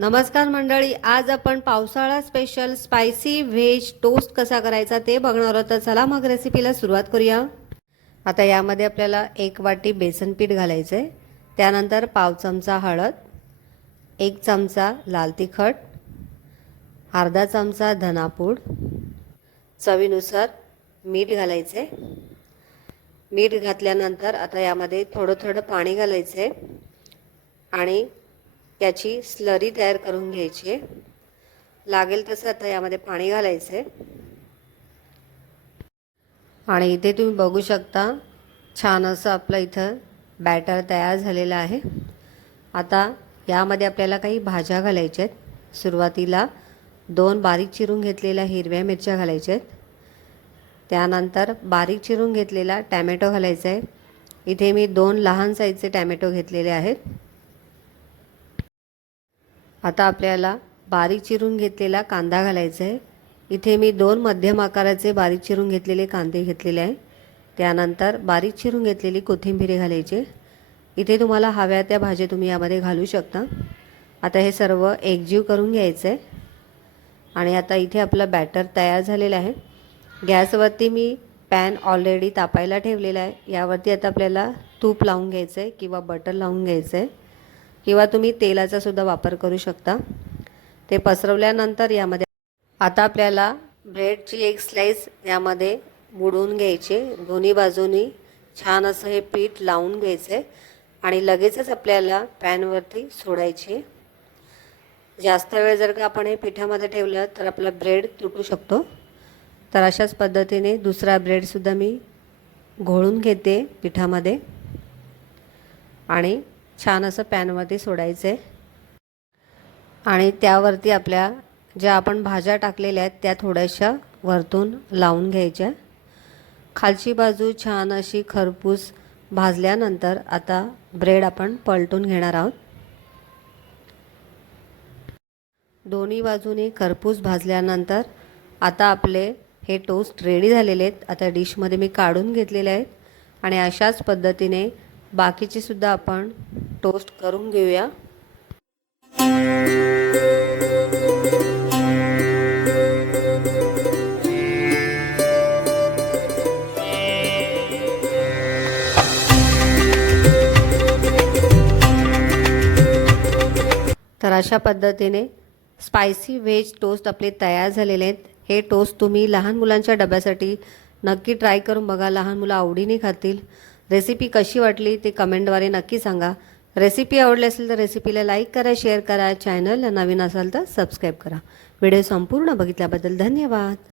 नमस्कार मंडळी आज आपण पावसाळा स्पेशल स्पायसी व्हेज टोस्ट कसा करायचा ते बघणार आहोत. तर चला मग रेसिपीला सुरुवात करूया. आता यामध्ये आपल्याला एक वाटी बेसन पीठ घालायचं. आहे त्यानंतर पाव चमचा हळद एक चमचा लाल तिखट अर्धा चमचा धनापूड चवीनुसार मीठ घालायचं. आहे मीठ घातल्यानंतर आता यामध्ये थोडं थोडं पाणी घालायचं आहे आणि याची स्लरी तयार करून घ्यायची आहे. लागेल तसं आता यामध्ये पाणी घालायचं आहे. आणि इथे तुम्ही बघू शकता छान असं आपलं इथं बॅटर तयार झालेलं आहे. आता यामध्ये आपल्याला काही भाज्या घालायच्या आहेत. सुरुवातीला दोन बारीक चिरून घेतलेल्या हिरव्या मिरच्या घालायच्या आहेत. त्यानंतर बारीक चिरून घेतलेला टॅमॅटो घालायचा आहे. इथे मी दोन लहान साईजचे टॅमॅटो घेतलेले आहेत. आता आपल्याला बारीक चिरून घेतलेला कांदा घालायचा आहे. इथे मी दोन मध्यम आकाराचे बारीक चिरून घेतलेले कांदे घेतलेले आहे. त्यानंतर बारीक चिरून घेतलेली कोथिंबीर घालायची इथे तुम्हाला हव्या त्या भाज्या तुम्ही यामध्ये घालू शकता. आता हे सर्व एकजीव करून घ्यायचं आहे. आणि आता इथे आपलं बॅटर तयार झालेलं आहे. गॅसवरती मी पॅन ऑलरेडी तापायला ठेवलेला आहे. यावरती आता आपल्याला तूप लावून घ्यायचं आहे किंवा बटर लावून घ्यायचं आहे. किंवा तुम्ही तेलाचा सुद्धा वापर करू शकता. ते पसरवल्यानंतर यामध्ये आता आपल्याला ब्रेडची एक स्लाईस यामध्ये बुडवून घ्यायची दोन्ही बाजूनी छान असं हे पीठ लावून घ्यायचं आहे आणि लगेचच आपल्याला पॅनवरती सोडायचे जास्त वेळ जर का आपण हे पिठामध्ये ठेवलं तर आपला ब्रेड तुटू शकतो. तर अशाच पद्धतीने दुसरा ब्रेडसुद्धा मी घोळून घेते पिठामध्ये. आणि छान असं पॅनमध्ये सोडायचं. आहे आणि त्यावरती आपल्या ज्या आपण भाज्या टाकलेल्या आहेत त्या थोड्याशा वरतून लावून घ्यायच्या. खालची बाजू छान अशी खरपूस भाजल्यानंतर आता ब्रेड आपण पलटून घेणार आहोत. दोन्ही बाजूने खरपूस भाजल्यानंतर आता आपले हे टोस्ट रेडी झालेले आहेत. आता डिशमध्ये मी काढून घेतलेले आहेत. आणि अशाच पद्धतीने बाकीचे सुद्धा आपण टोस्ट करून घेऊया. तर अशा पद्धतीने स्पायसी व्हेज टोस्ट आपले तयार झालेले आहेत. हे टोस्ट तुम्ही लहान मुलांच्या डब्यासाठी नक्की ट्राय करून बघा. लहान मुलं आवडीने खातील. रेसिपी कशी वाटली ते कमेंटद्वारे नक्की सांगा. रेसिपी आवडली असेल तर रेसिपीला लाईक करा शेअर करा चॅनलला नवीन असाल तर सबस्क्राईब करा. व्हिडिओ संपूर्ण बघितल्याबद्दल धन्यवाद.